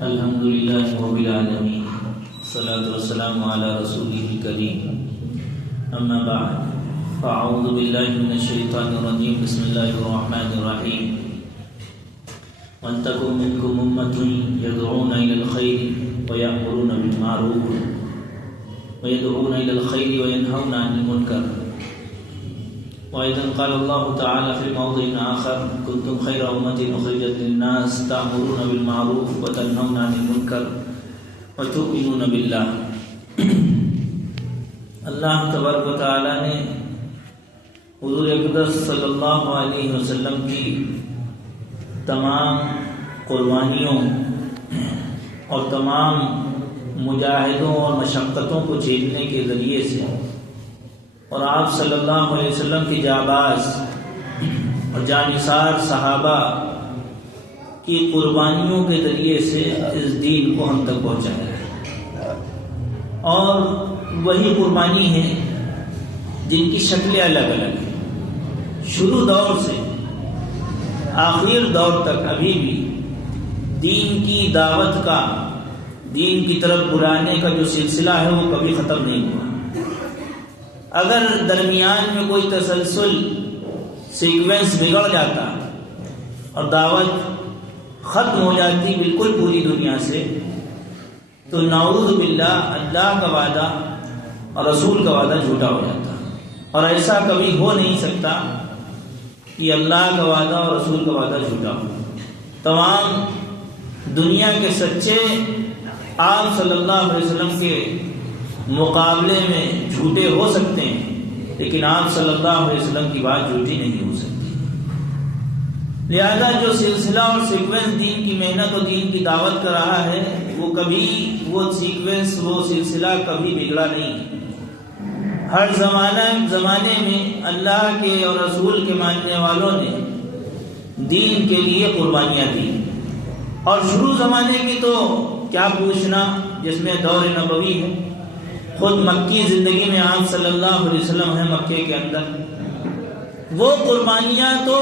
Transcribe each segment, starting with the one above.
الحمد لله رب العالمين والصلاة والسلام على رسوله الكريم أما بعد فأعوذ بالله من الشيطان الرجيم بسم الله الرحمن الرحيم وَلْتَكُنْ مِنْكُمْ أُمَّةٌ يَدْعُونَ إِلَى الْخَيْرِ وَيَأْمُرُونَ بِالْمَعْرُوفِ وَيَدْعُونَ إِلَى الْخَيْرِ وَيَنْهَوْنَ عَنِ الْمُنكَرِ وأيضا قال الله تعالى في موضع آخر كنتم خير أمة أخرجت للناس تأمرون بالمعروف وتنهون عن المنكر وتؤمنون بالله. اللہ تبارک و تعالی نے حضور اقدس صلی اللہ علیہ وسلم کی تمام قربانیوں اور تمام مجاہدوں اور مشقتوں کو جھیلنے کے ذریعے سے اور آپ صلی اللہ علیہ وسلم کی جانباز اور جانثار صحابہ کی قربانیوں کے ذریعے سے اس دین کو ہم تک پہنچایا ہے. اور وہی قربانی ہے جن کی شکلیں الگ الگ ہیں. شروع دور سے آخر دور تک ابھی بھی دین کی دعوت کا، دین کی طرف بلانے کا جو سلسلہ ہے وہ کبھی ختم نہیں ہوا. اگر درمیان میں کوئی تسلسل سیکوینس بگڑ جاتا اور دعوت ختم ہو جاتی بالکل پوری دنیا سے تو نعوذ باللہ اللہ کا وعدہ اور رسول کا وعدہ جھوٹا ہو جاتا. اور ایسا کبھی ہو نہیں سکتا کہ اللہ کا وعدہ اور رسول کا وعدہ جھوٹا ہو. تمام دنیا کے سچے آپ صلی اللہ علیہ وسلم کے مقابلے میں جھوٹے ہو سکتے ہیں، لیکن آپ صلی اللہ علیہ وسلم کی بات جھوٹی نہیں ہو سکتی. لہذا جو سلسلہ اور سیکوینس دین کی محنت اور دین کی دعوت کا رہا ہے وہ کبھی وہ سیکوینس وہ سلسلہ کبھی بگڑا نہیں. ہر زمانے میں اللہ کے اور رسول کے ماننے والوں نے دین کے لیے قربانیاں دی. اور شروع زمانے کی تو کیا پوچھنا، جس میں دور نبوی ہے، خود مکی زندگی میں آپ صلی اللہ علیہ وسلم ہیں مکے کے اندر. وہ قربانیاں تو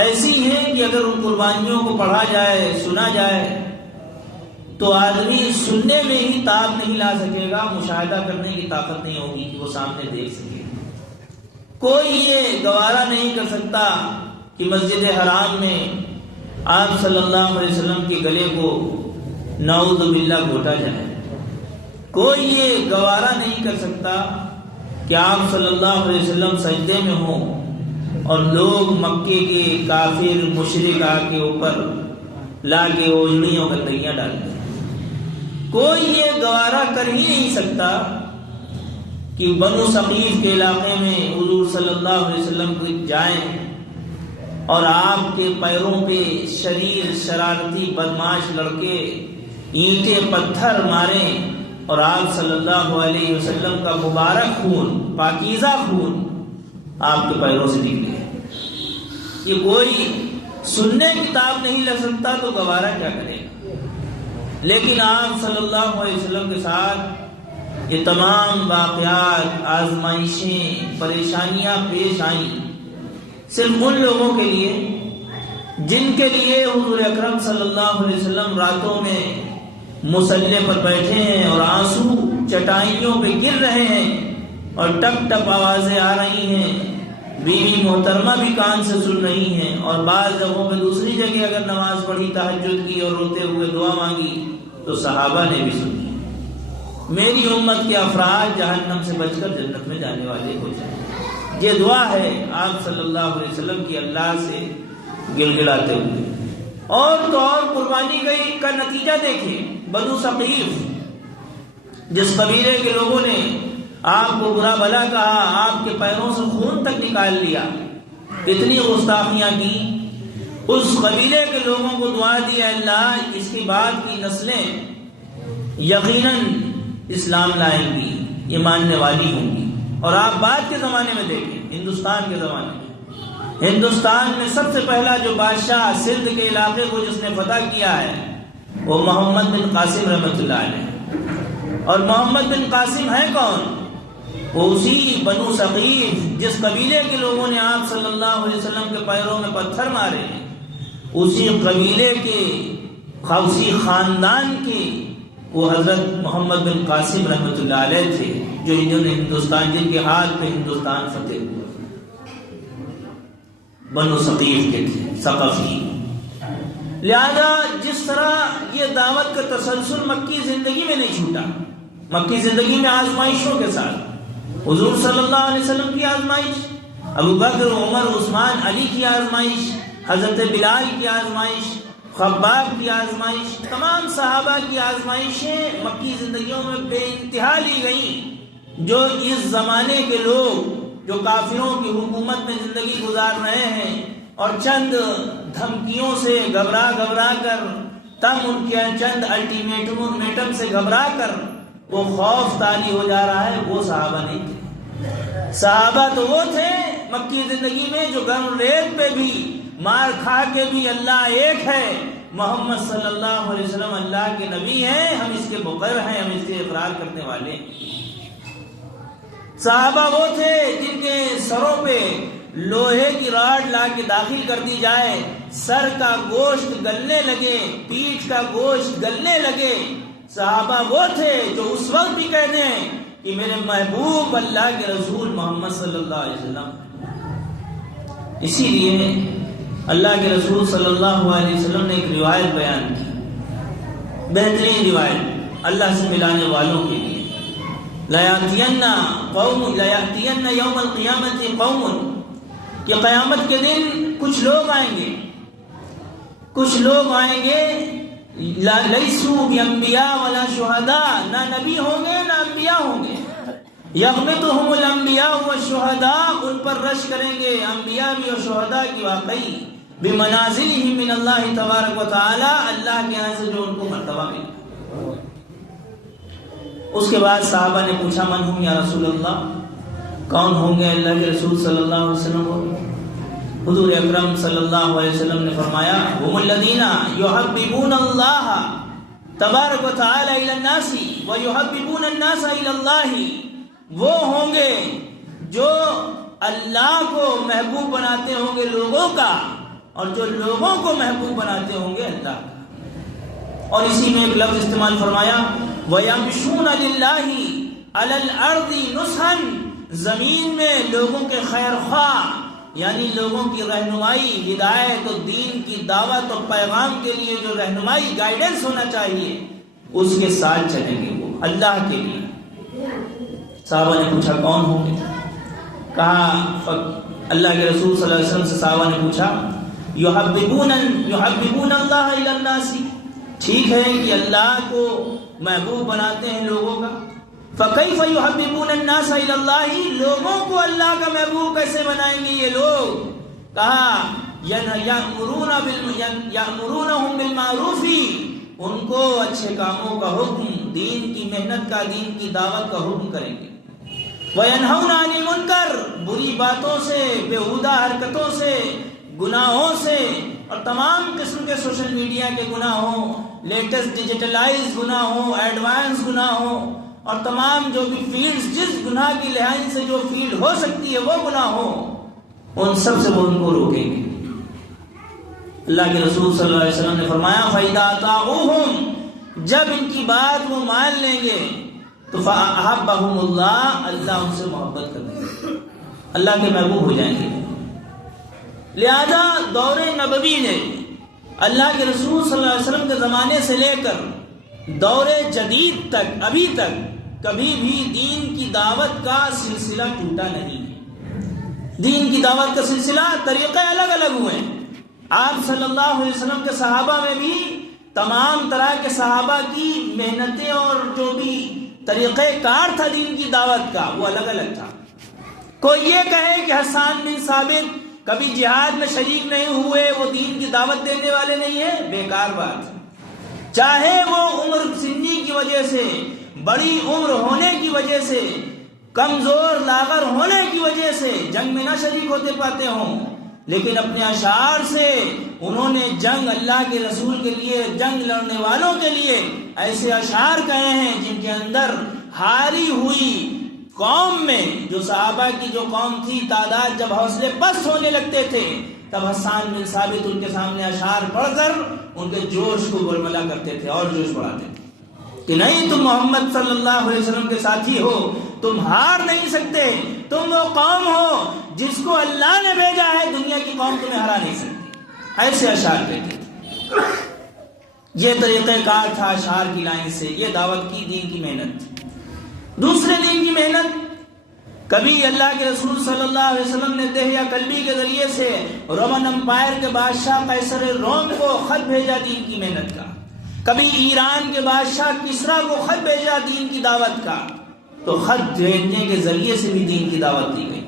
ایسی ہیں کہ اگر ان قربانیوں کو پڑھا جائے، سنا جائے تو آدمی سننے میں ہی تاب نہیں لا سکے گا، مشاہدہ کرنے کی طاقت نہیں ہوگی کہ وہ سامنے دیکھ سکے. کوئی یہ گوارا نہیں کر سکتا کہ مسجد حرام میں آپ صلی اللہ علیہ وسلم کے گلے کو نعوذ باللہ گھوٹا جائے. کوئی یہ گوارا نہیں کر سکتا کہ آپ صلی اللہ علیہ وسلم سجدے میں ہوں اور لوگ مکے کے کافر مشرک آ کے اوپر لا کے اوجڑیوں گندگیاں ڈال دیں. کوئی یہ گوارا کر ہی نہیں سکتا کہ بنو ثقیف کے علاقے میں حضور صلی اللہ علیہ وسلم کو جائیں اور آپ کے پیروں پہ شریر شرارتی بدماش لڑکے اینٹیں پتھر ماریں اور آپ صلی اللہ علیہ وسلم کا مبارک خون، پاکیزہ خون آپ کے پیروں سے نکلے. یہ کوئی سننے کی تاب نہیں لگ سکتا تو گوارا کیا کرے گا. لیکن آپ صلی اللہ علیہ وسلم کے ساتھ یہ تمام واقعات، آزمائشیں، پریشانیاں پیش آئیں صرف ان لوگوں کے لیے جن کے لیے حضور اکرم صلی اللہ علیہ وسلم راتوں میں مصلی پر بیٹھے ہیں اور آنسو چٹائیوں پہ گر رہے ہیں اور ٹپ ٹپ آوازیں آ رہی ہیں. بیوی محترمہ بھی کان سے سن رہی ہیں اور بعض جگہوں پہ دوسری جگہ اگر نماز پڑھی، تہجد کی اور روتے ہوئے دعا مانگی تو صحابہ نے بھی سنی. میری امت کے افراد جہنم سے بچ کر جنت میں جانے والے ہو جائیں. یہ دعا ہے آپ صلی اللہ علیہ وسلم کی اللہ سے گڑ گڑاتے ہوئے. اور تو اور قربانی گئی کا نتیجہ دیکھیں. بنو ثقیف جس قبیلے کے لوگوں نے آپ کو برا بھلا کہا، آپ کے پیروں سے خون تک نکال لیا، اتنی گستاخیاں کی، اس قبیلے کے لوگوں کو دعا دی اللہ اس کی بعد کی نسلیں یقیناً اسلام لائیں گی، یہ ماننے والی ہوں گی. اور آپ بعد کے زمانے میں دیکھیں، ہندوستان کے زمانے میں، ہندوستان میں سب سے پہلا جو بادشاہ سندھ کے علاقے کو جس نے فتح کیا ہے وہ محمد بن قاسم رحمۃ اللہ علیہ. اور محمد بن قاسم ہے کون؟ وہ اسی بنو ثقیف جس قبیلے کے لوگوں نے آپ صلی اللہ علیہ وسلم کے پیروں میں پتھر مارے، اسی قبیلے کے خوسی خاندان کے وہ حضرت محمد بن قاسم رحمۃ اللہ علیہ تھے، جو انہوں نے ہندوستان، جن کے ہاتھ پہ ہندوستان فتح ہوا، بنو ثقیف کے تھے، ثقفی۔ لہذا جس طرح یہ دعوت کا تسلسل مکی زندگی میں نہیں چھوٹا، مکی زندگی میں آزمائشوں کے ساتھ، حضور صلی اللہ علیہ وسلم کی آزمائش، ابو بکر، عمر، عثمان، علی کی آزمائش، حضرت بلال کی آزمائش، خباب کی آزمائش، تمام صحابہ کی آزمائشیں مکی زندگیوں میں بے انتہا لی گئیں۔ جو اس زمانے کے لوگ جو کافروں کی حکومت میں زندگی گزار رہے ہیں اور چند دھمکیوں سے گھبرا کر، ان کے چند الٹیمیٹم سے گھبرا کر وہ خوف طاری ہو جا رہا ہے، وہ صحابہ نہیں تھے۔ صحابہ تو وہ تھے مکی زندگی میں جو گرم ریت پہ بھی مار کھا کے بھی اللہ ایک ہے، محمد صلی اللہ علیہ وسلم اللہ کے نبی ہیں، ہم اس کے مقر ہیں، ہم اس کے اقرار کرنے والے ہیں۔ صحابہ وہ تھے جن کے سروں پہ لوہے کی راڈ لا کے داخل کر دی جائے، سر کا گوشت گلنے لگے، پیٹھ کا گوشت گلنے لگے۔ صحابہ وہ تھے جو اس وقت بھی کہتے ہیں کہ میرے محبوب اللہ کے رسول محمد صلی اللہ علیہ وسلم۔ اسی لیے اللہ کے رسول صلی اللہ علیہ وسلم نے ایک روایت بیان کی، بہترین روایت اللہ سے ملانے والوں کے لیے، لَيَأْتِيَنَّ يَوْمَ الْقِيَامَةِ قَوْمٌ، کہ قیامت کے دن کچھ لوگ آئیں گے لَيْسُوا بِأَنْبِيَاءَ وَلَا شُهَدَاءَ، نہ نبی ہوں گے نہ انبیاء ہوں گے، يَغْمِطُهُمُ الْأَنْبِيَاءُ وَالشُّهَدَاءُ، ان پر رش کریں گے انبیاء بھی اور شہداء کی واقعی، بِمَنَازِلِهِمْ مِنَ اللَّهِ تَبَارَكَ وَتَعَالَى، اللہ کے یہاں سے جو ان کو مرتبہ ملا۔ اس کے بعد صحابہ نے پوچھا من ہوں یا رسول اللہ، کون ہوں گے اللہ کے رسول صلی اللہ علیہ وسلم؟ حضور اکرم صلی اللہ علیہ وسلم نے فرمایا هم الذین یحببون اللہ تبارک و تعالی الی الناس ویحببون الناس الی اللہ، وہ ہوں گے جو اللہ کو محبوب بناتے ہوں گے لوگوں کا، اور جو لوگوں کو محبوب بناتے ہوں گے اللہ کا۔ اور اسی میں ایک لفظ استعمال فرمایا وَيَمْشُونَ لِلَّهِ عَلَى الْأَرْضِ نُصْحًا، زمین میں لوگوں کے خیر خواہ، یعنی لوگوں کی رہنمائی، ہدایت اور دین کی دعوت اور پیغام کے لیے جو رہنمائی، گائیڈنس ہونا چاہیے، اس کے ساتھ چلیں گے وہ اللہ کے لیے۔ صحابہ نے پوچھا کون ہوں گے؟ کہا اللہ کے رسول صلی اللہ علیہ وسلم سے صحابہ نے پوچھا یحببون اللہ الی الناس، ٹھیک ہے کہ اللہ کو محبوب بناتے ہیں لوگوں کا، فَكَيْفَ يُحَبِّبُونَ النَّاسَ إِلَى اللَّهِ، لوگوں کو اللہ کا محبوب کیسے بنائیں گے یہ لوگ؟ کہا يَأْمُرُونَهُمْ بِالْمَعْرُوفِ، ان کو اچھے کاموں کا حکم، دین کی محنت کا، دین کی دعوت کا حکم کریں گے، وَيَنْهَوْنَ عَنِ الْمُنْكَرِ، بری باتوں سے، بیہودہ حرکتوں سے، گناہوں سے، اور تمام قسم کے سوشل میڈیا کے گناہ ہوں، لیٹسٹ ڈیجیٹلائز گناہ ہوں، ایڈوانس گناہ ہوں، اور تمام جو بھی فیلڈز، جس گناہ کی لحاظ سے جو فیلڈ ہو سکتی ہے وہ گناہ ہو، ان سب سے وہ ان کو روکیں گے۔ اللہ کے رسول صلی اللہ علیہ وسلم نے فرمایا فَإِذَا أَطَاعُوهُمْ، جب ان کی بات وہ مان لیں گے تو فَأَحَبَّهُمُ اللَّهُ، اللہ ان سے محبت کر دیں گے، اللہ کے محبوب ہو جائیں گے۔ لہذا دور نبوی نے اللہ کے رسول صلی اللہ علیہ وسلم کے زمانے سے لے کر دور جدید تک، ابھی تک کبھی بھی دین کی دعوت کا سلسلہ ٹوٹا نہیں ہے۔ دین کی دعوت کا سلسلہ، طریقے الگ الگ ہوئے ہیں۔ آپ صلی اللہ علیہ وسلم کے صحابہ میں بھی تمام طرح کے صحابہ کی محنتیں اور جو بھی طریقہ کار تھا دین کی دعوت کا وہ الگ الگ تھا۔ کوئی یہ کہے کہ حسان بن ثابت کبھی جہاد میں شریک نہیں ہوئے، وہ دین کی دعوت دینے والے نہیں ہیں، بیکار بات۔ چاہے وہ عمر سنی کی وجہ سے، بڑی عمر ہونے کی وجہ سے، کمزور لاغر ہونے کی وجہ سے جنگ میں نہ شریک ہوتے پاتے ہوں، لیکن اپنے اشعار سے انہوں نے جنگ، اللہ کے رسول کے لیے، جنگ لڑنے والوں کے لیے ایسے اشعار کہے ہیں جن کے اندر ہاری ہوئی قوم میں، جو صحابہ کی جو قوم تھی، تعداد جب حوصلے پست ہونے لگتے تھے، تب حسان بن ثابت ان کے سامنے اشعار پڑھ کر ان کے جوش کو برملا کرتے تھے اور جوش بڑھاتے تھے کہ نہیں، تم محمد صلی اللہ علیہ وسلم کے ساتھی ہو، تم ہار نہیں سکتے، تم وہ قوم ہو جس کو اللہ نے بھیجا ہے، دنیا کی قوم تمہیں ہرا نہیں سکتی، ایسے اشعار کہتے تھے۔ یہ طریقہ کار تھا اشعار کی لائن سے، یہ دعوت کی دین کی محنت تھی۔ دوسرے دین کی محنت، کبھی اللہ کے رسول صلی اللہ علیہ وسلم نے دہیہ قلبی کے ذریعے سے رومن امپائر کے بادشاہ قیصر روم کو خط بھیجا دین کی محنت کا، کبھی ایران کے بادشاہ کسرا کو خط بھیجا دین کی دعوت کا، تو خط بھیجنے کے ذریعے سے بھی دین کی دعوت دی گئی۔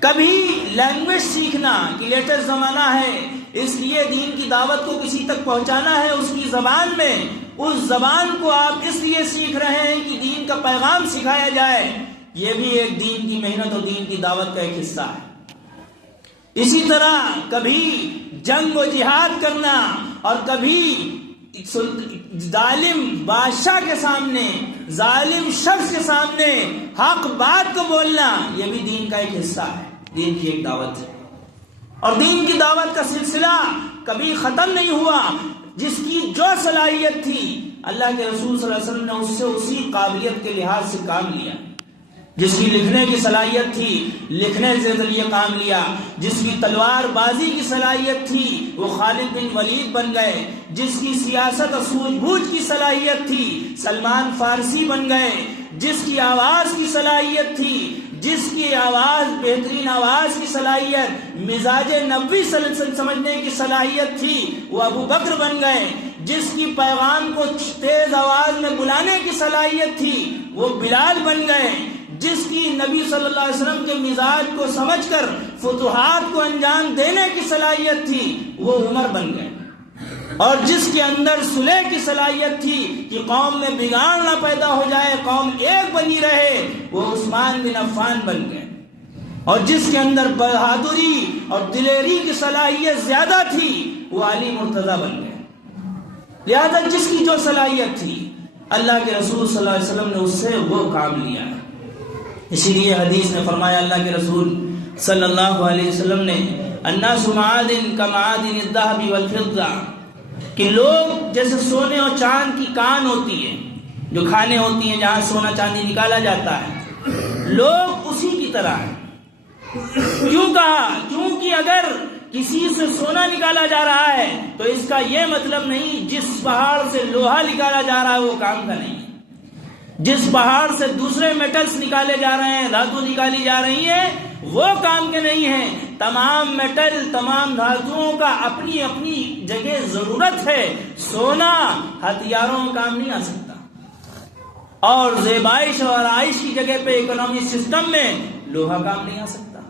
کبھی لینگویج سیکھنا کہ لیٹسٹ زمانہ ہے، اس لیے دین کی دعوت کو کسی تک پہنچانا ہے اس کی زبان میں، اس زبان کو آپ اس لیے سیکھ رہے ہیں کہ دین کا پیغام سکھایا جائے، یہ بھی ایک دین کی محنت اور دین کی دعوت کا ایک حصہ ہے۔ اسی طرح کبھی جنگ و جہاد کرنا اور کبھی ظالم بادشاہ کے سامنے، ظالم شخص کے سامنے حق بات کو بولنا، یہ بھی دین کا ایک حصہ ہے، دین کی ایک دعوت ہے۔ اور دین کی دعوت کا سلسلہ کبھی ختم نہیں ہوا۔ جس کی جو صلاحیت تھی اللہ کے رسول صلی اللہ علیہ وسلم نے اس سے اسی قابلیت کے لحاظ سے کام لیا۔ جس کی لکھنے کی صلاحیت تھی لکھنے کے ذریعے کام لیا، جس کی تلوار بازی کی صلاحیت تھی وہ خالد بن ولید بن گئے، جس کی سیاست اور سوجھ بوجھ کی صلاحیت تھی سلمان فارسی بن گئے، جس کی آواز کی صلاحیت تھی، جس کی آواز بہترین آواز کی صلاحیت، مزاج نبوی سمجھنے کی صلاحیت تھی وہ ابو بکر بن گئے، جس کی پیغام کو تیز آواز میں بلانے کی صلاحیت تھی وہ بلال بن گئے، جس کی نبی صلی اللہ علیہ وسلم کے مزاج کو سمجھ کر فتوحات کو انجام دینے کی صلاحیت تھی وہ عمر بن گئے، اور جس کے اندر صلح کی صلاحیت تھی کہ قوم میں بگاڑ نہ پیدا ہو جائے، قوم ایک بنی رہے، وہ عثمان بن عفان بن گئے، اور جس کے اندر بہادری اور دلیری کی صلاحیت زیادہ تھی وہ علی مرتضی بن گئے۔ لہذا جس کی جو صلاحیت تھی اللہ کے رسول صلی اللہ علیہ وسلم نے اس سے وہ کام لیا ہے۔ اسی لیے حدیث میں فرمایا اللہ کے رسول صلی اللہ علیہ وسلم نے الناس معادن کمعادن الذهب والفضة، کہ لوگ جیسے سونے اور چاند کی کان ہوتی ہے، جو کھانے ہوتی ہیں جہاں سونا چاندی نکالا جاتا ہے، لوگ اسی کی طرح ہیں۔ کیوں کہا؟ کیونکہ اگر کسی سے سونا نکالا جا رہا ہے تو اس کا یہ مطلب نہیں جس پہاڑ سے لوہا نکالا جا رہا ہے وہ کام کا نہیں، جس پہاڑ سے دوسرے میٹلز نکالے جا رہے ہیں، دھاتو نکالی جا رہی ہیں، وہ کام کے نہیں ہیں۔ تمام میٹل، تمام دھاتوؤں کا اپنی اپنی جگہ ضرورت ہے۔ سونا ہتھیاروں میں کام نہیں آ سکتا، اور زیبائش اور آرائش کی جگہ پہ اکنامک سسٹم میں لوہا کام نہیں آ سکتا۔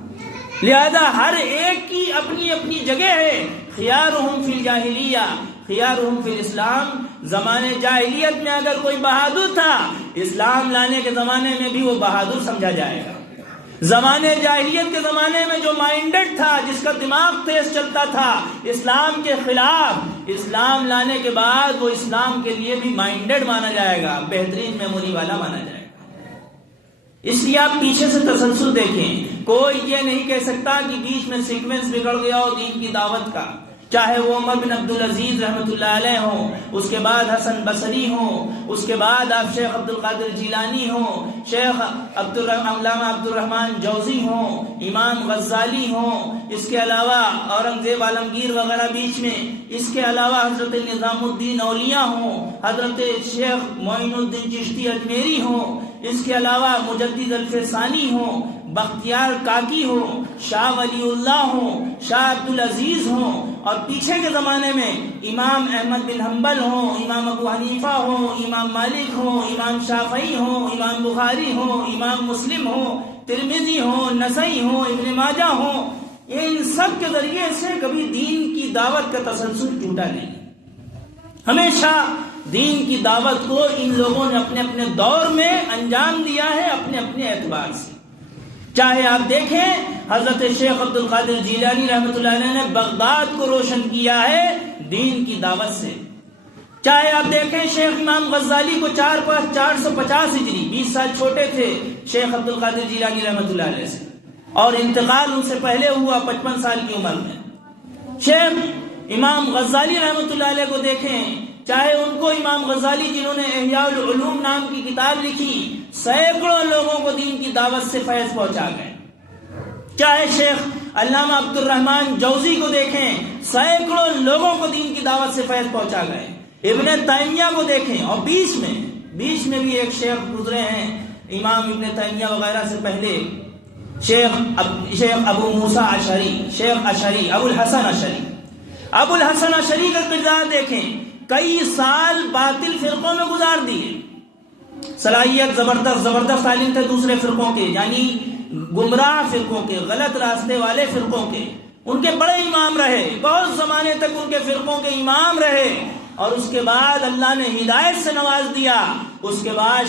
لہذا ہر ایک کی اپنی اپنی جگہ ہے۔ خیارہم فی الجاہلیہ خیارہم فی الاسلام، زمانے جاہلیت میں اگر کوئی بہادر تھا، اسلام لانے کے زمانے میں بھی وہ بہادر سمجھا جائے گا۔ زمانے جاہلیت کے زمانے میں جو مائنڈڈ تھا، جس کا دماغ تیز چلتا تھا اسلام کے خلاف، اسلام لانے کے بعد وہ اسلام کے لیے بھی مائنڈڈ مانا جائے گا، بہترین میموری والا مانا جائے گا۔ اس لیے آپ پیچھے سے تسلسل دیکھیں، کوئی یہ نہیں کہہ سکتا کہ بیچ میں سیکوینس بگڑ گیا ہو دین کی دعوت کا، چاہے وہ عمر بن عبدالعزیز رحمۃ اللہ علیہ ہوں، اس کے بعد حسن بصری ہوں، اس کے بعد آپ شیخ عبد القادر جیلانی ہوں، شیخ علامہ عبد الرحمن جوزی ہوں، امام غزالی ہوں، اس کے علاوہ اورنگزیب عالمگیر وغیرہ بیچ میں، اس کے علاوہ حضرت نظام الدین اولیاء ہوں، حضرت شیخ معین الدین چشتی اجمیری ہوں، اس کے علاوہ مجدد الفسانی ہوں، بختیار کاکی ہوں، شاہ ولی اللہ ہوں، شاہ عبد العزیز ہوں، اور پیچھے کے زمانے میں امام احمد بن حنبل ہوں، امام ابو حنیفہ ہوں، امام مالک ہوں، امام شافعی ہوں، امام بخاری ہوں، امام مسلم ہوں، ترمذی ہوں، نسائی ہوں، ابن ماجہ ہوں، ان سب کے ذریعے سے کبھی دین کی دعوت کا تسلسل ٹوٹا نہیں۔ ہمیشہ دین کی دعوت کو ان لوگوں نے اپنے اپنے دور میں انجام دیا ہے، اپنے اپنے اعتبار سے۔ چاہے آپ دیکھیں حضرت شیخ عبد القادر جیلانی رحمۃ اللہ علیہ نے بغداد کو روشن کیا ہے دین کی دعوت سے، چاہے آپ دیکھیں شیخ امام غزالی کو 450 ہجری 20 سال چھوٹے تھے شیخ عبد القادر جیلانی رحمۃ اللہ علیہ سے، اور انتقال ان سے پہلے ہوا 55 سال کی عمر میں۔ شیخ امام غزالی رحمۃ اللہ علیہ کو دیکھیں، چاہے ان کو امام غزالی جنہوں نے احیاء العلوم نام کی کتاب لکھی، سینکڑوں لوگوں کو دین کی دعوت سے فیض پہنچا گئے۔ چاہے شیخ علامہ عبد الرحمن جوزی کو دیکھیں، سینکڑوں لوگوں کو دین کی دعوت سے فیض پہنچا گئے۔ ابن تیمیہ کو دیکھیں، اور بیچ میں بھی ایک شیخ گزرے ہیں امام ابن تیمیہ وغیرہ سے پہلے، شیخ ابو موسیٰ اشعری، شیخ اشعری، ابو الحسن اشعری کا کردار دیکھیں، کئی سال باطل فرقوں میں گزار دیے، صلاحیت زبردست عالم تھے دوسرے فرقوں کے، یعنی گمراہ فرقوں کے، غلط راستے والے فرقوں کے، ان کے بڑے امام رہے، بہت زمانے تک ان کے فرقوں کے امام رہے، اور اس کے بعد اللہ نے ہدایت سے نواز دیا۔ اس کے بعد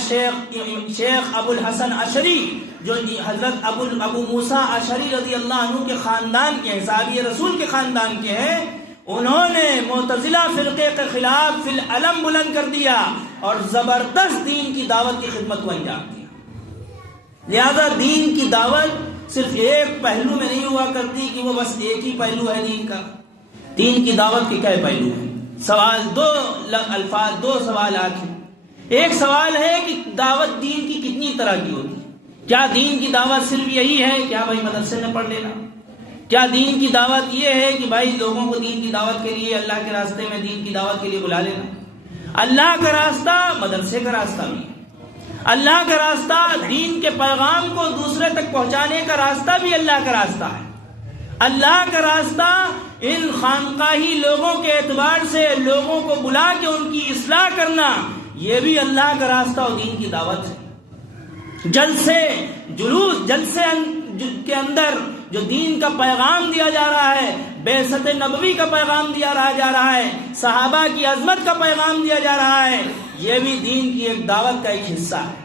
شیخ ابو الحسن اشعری جو حضرت ابو موسیٰ اشعری رضی اللہ عنہ کے خاندان کے ہیں، صحابی رسول کے خاندان کے ہیں، انہوں نے معتزلہ فرقے کے خلاف فی العلم بلند کر دیا اور زبردست دین کی دعوت کی خدمت کو انجام دیا۔ لہذا دین کی دعوت صرف ایک پہلو میں نہیں ہوا کرتی کہ وہ بس ایک ہی پہلو ہے دین کا۔ دین کی دعوت کے کئی پہلو ہیں؟ دو سوالات ہیں۔ ایک سوال ہے کہ دعوت دین کی کتنی طرح کی ہوتی ہے؟ کیا دین کی دعوت صرف یہی ہے کیا بھائی مدرسے میں پڑھ لینا؟ کیا دین کی دعوت یہ ہے کہ بھائی لوگوں کو دین کی دعوت کے لیے، اللہ کے راستے میں دین کی دعوت کے لیے بلا لینا؟ اللہ کا راستہ مدرسے کا راستہ بھی ہے۔ اللہ کا راستہ دین کے پیغام کو دوسرے تک پہنچانے کا راستہ بھی اللہ کا راستہ ہے۔ اللہ کا راستہ ان خانقاہی لوگوں کے اعتبار سے لوگوں کو بلا کے ان کی اصلاح کرنا، یہ بھی اللہ کا راستہ اور دین کی دعوت ہے۔ جلسے کے اندر جو دین کا پیغام دیا جا رہا ہے، بعثت نبوی کا پیغام دیا جا رہا ہے، صحابہ کی عظمت کا پیغام دیا جا رہا ہے، یہ بھی دین کی ایک دعوت کا ایک حصہ ہے۔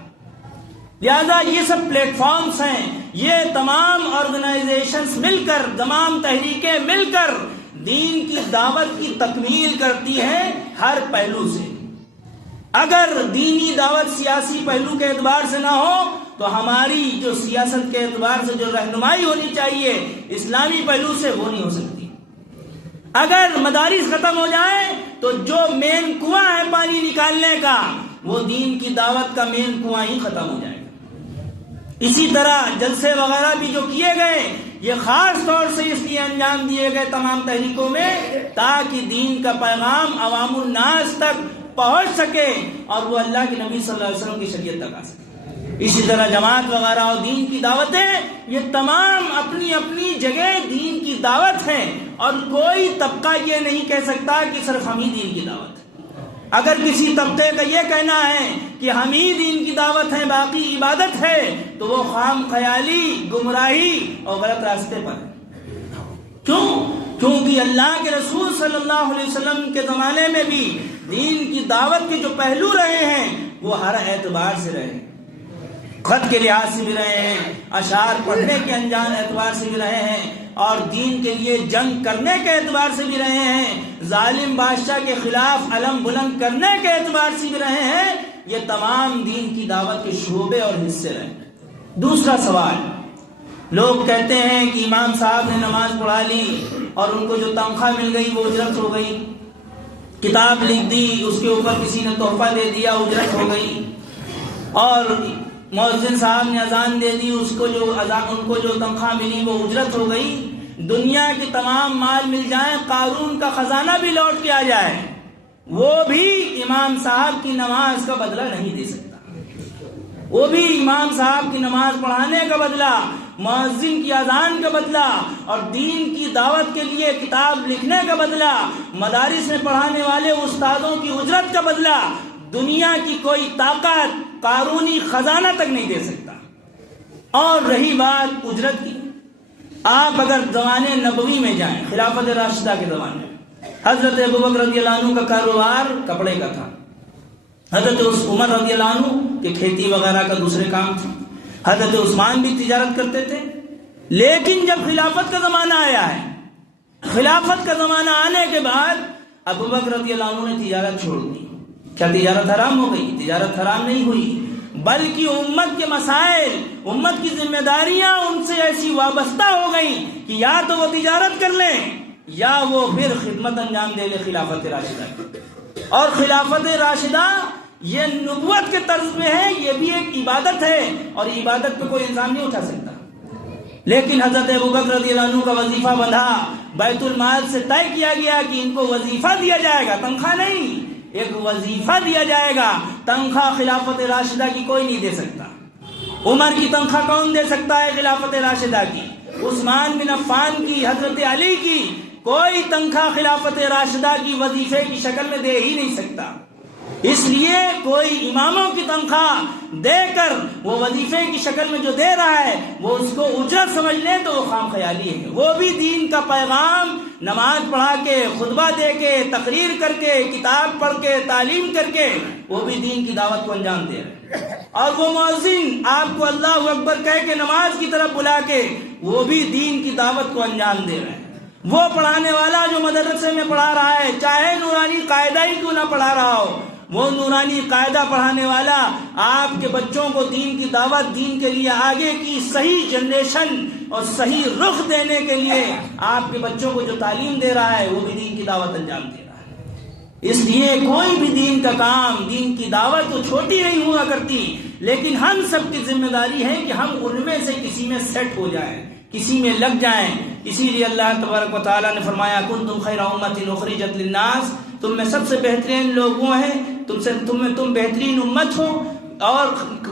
لہذا یہ سب پلیٹ فارمز ہیں، یہ تمام آرگنائزیشنز مل کر، تمام تحریکیں مل کر دین کی دعوت کی تکمیل کرتی ہیں ہر پہلو سے۔ اگر دینی دعوت سیاسی پہلو کے اعتبار سے نہ ہو تو ہماری جو سیاست کے اعتبار سے جو رہنمائی ہونی چاہیے اسلامی پہلو سے، وہ نہیں ہو سکتی۔ اگر مدارس ختم ہو جائیں تو جو مین کنواں ہے پانی نکالنے کا، وہ دین کی دعوت کا مین کنواں ہی ختم ہو جائے گا۔ اسی طرح جلسے وغیرہ بھی جو کیے گئے، یہ خاص طور سے اس لیے انجام دیے گئے تمام تحریکوں میں تاکہ دین کا پیغام عوام الناس تک پہنچ سکے اور وہ اللہ کے نبی صلی اللہ علیہ وسلم کی شریعت تک آ سکے۔ اسی طرح جماعت وغیرہ اور دین کی دعوتیں، یہ تمام اپنی اپنی جگہ دین کی دعوت ہیں، اور کوئی طبقہ یہ نہیں کہہ سکتا کہ صرف ہم ہی دین کی دعوت ہے۔ اگر کسی طبقے کا یہ کہنا ہے کہ ہم ہی دین کی دعوت ہیں، باقی عبادت ہے، تو وہ خام خیالی، گمراہی اور غلط راستے پر ہے۔ کیونکہ اللہ کے رسول صلی اللہ علیہ وسلم کے زمانے میں بھی دین کی دعوت کے جو پہلو رہے ہیں وہ ہر اعتبار سے رہے، خط کے لحاظ سے بھی رہے ہیں، اشعار پڑھنے کے انجام اعتبار سے بھی رہے ہیں، اور دین کے لیے جنگ کرنے کے اعتبار سے بھی رہے ہیں، ظالم بادشاہ کے خلاف علم بلند کرنے کے اعتبار سے بھی رہے ہیں۔ یہ تمام دین کی دعوت کے شعبے اور حصے رہے۔ دوسرا سوال، لوگ کہتے ہیں کہ امام صاحب نے نماز پڑھا لی اور ان کو جو تنخواہ مل گئی وہ اجرت ہو گئی، کتاب لکھ دی، اس کے اوپر کسی نے تحفہ دے دیا، اجرت ہو گئی، اور مؤذن صاحب نے اذان دے دی، ان کو جو تنخواہ ملی وہ اجرت ہو گئی۔ دنیا کے تمام مال مل جائیں، قارون کا خزانہ بھی لوٹ کے آ جائے، وہ بھی امام صاحب کی نماز کا بدلہ نہیں دے سکتا۔ وہ بھی امام صاحب کی نماز پڑھانے کا بدلہ، مؤذن کی اذان کا بدلہ، اور دین کی دعوت کے لیے کتاب لکھنے کا بدلہ، مدارس میں پڑھانے والے استادوں کی اجرت کا بدلہ دنیا کی کوئی طاقت قارونی خزانہ تک نہیں دے سکتا۔ اور رہی بات اجرت کی، آپ اگر زمانے نبوی میں جائیں، خلافت راشدہ کے زمانے میں، حضرت ابوبکر رضی اللہ عنہ کا کاروبار کپڑے کا تھا، حضرت عمر رضی اللہ عنہ کے کھیتی وغیرہ کا دوسرے کام تھے، حضرت عثمان بھی تجارت کرتے تھے۔ لیکن جب خلافت کا زمانہ آیا ہے، خلافت کا زمانہ آنے کے بعد ابوبکر رضی اللہ عنہ نے تجارت چھوڑ دی۔ کیا تجارت حرام ہو گئی؟ تجارت حرام نہیں ہوئی، بلکہ امت کے مسائل، امت کی ذمہ داریاں ان سے ایسی وابستہ ہو گئی کہ یا تو وہ تجارت کر لیں یا وہ پھر خدمت انجام دے لے خلافت راشدہ کی۔ اور خلافت راشدہ یہ نبوت کے طرز میں ہے، یہ بھی ایک عبادت ہے، اور عبادت پہ کوئی انسان نہیں اٹھا سکتا۔ لیکن حضرت ابوبکر رضی اللہ عنہ کا وظیفہ بندھا، بیت المال سے طے کیا گیا کہ ان کو وظیفہ دیا جائے گا، تنخواہ نہیں، ایک وظیفہ دیا جائے گا۔ تنخواہ خلافت راشدہ کی کوئی نہیں دے سکتا۔ عمر کی تنخواہ کون دے سکتا ہے؟ خلافت راشدہ کی، عثمان بن عفان کی، حضرت علی کی، کوئی تنخواہ خلافت راشدہ کی وظیفے کی شکل میں دے ہی نہیں سکتا۔ اس لیے کوئی اماموں کی تنخواہ دے کر وہ وظیفے کی شکل میں جو دے رہا ہے وہ اس کو اجرت سمجھ لے تو وہ خام خیالی ہے۔ وہ بھی دین کا پیغام نماز پڑھا کے، خطبہ دے کے، تقریر کر کے، کتاب پڑھ کے، تعلیم کر کے وہ بھی دین کی دعوت کو انجام دے رہا ہے۔ اور وہ مؤذن آپ کو اللہ اکبر کہہ کے نماز کی طرف بلا کے وہ بھی دین کی دعوت کو انجام دے رہا ہے۔ وہ پڑھانے والا جو مدرسے میں پڑھا رہا ہے، چاہے نورانی قاعدہ ہی کیوں نہ پڑھا رہا ہو، وہ نورانی قاعدہ پڑھانے والا آپ کے بچوں کو دین کی دعوت، دین کے لیے آگے کی صحیح جنریشن اور صحیح رخ دینے کے لیے آپ کے بچوں کو جو تعلیم دے رہا ہے وہ بھی دین کی دعوت انجام دے رہا ہے۔ اس لیے کوئی بھی دین کا کام، دین کی دعوت تو چھوٹی نہیں ہوا کرتی، لیکن ہم سب کی ذمہ داری ہے کہ ہم ان میں سے کسی میں سیٹ ہو جائیں، کسی میں لگ جائیں۔ اسی لیے اللہ تبارک و تعالیٰ نے فرمایا کنتم خیر امۃ اخرجت للناس، تم میں سب سے بہترین لوگ وہ ہیں، تم بہترین امت ہو، اور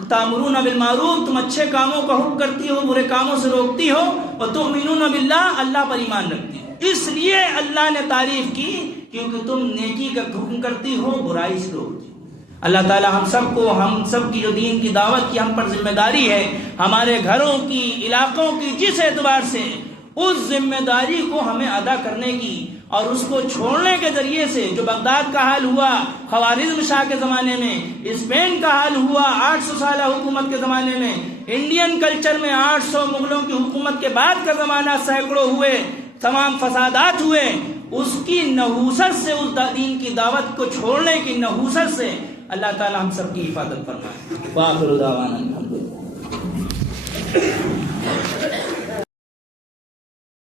تامرون بالمعروف، تم اچھے کاموں کا حکم کرتی ہو، برے کاموں سے روکتی ہو، اور تؤمنون باللہ، اللہ پر ایمان رکھتی ہو۔ اس لیے اللہ نے تعریف کی کیونکہ تم نیکی کا حکم کرتی ہو، برائی سے روکتی ہو۔ اللہ تعالی ہم سب کی جو دین کی دعوت کی ہم پر ذمہ داری ہے، ہمارے گھروں کی، علاقوں کی، جس اعتبار سے اس ذمہ داری کو ہمیں ادا کرنے کی اور اس کو چھوڑنے کے ذریعے سے جو بغداد کا حال ہوا خوارزم شاہ کے زمانے میں، اسپین کا حال ہوا 800 سالہ حکومت کے زمانے میں، انڈین کلچر میں 800 مغلوں کی حکومت کے بعد کا زمانہ، سینکڑوں ہوئے، تمام فسادات ہوئے، اس کی نحوست سے، اس دین کی دعوت کو چھوڑنے کی نحوست سے اللہ تعالی ہم سب کی حفاظت فرمائے۔ وآخر دعوانا الحمدللہ۔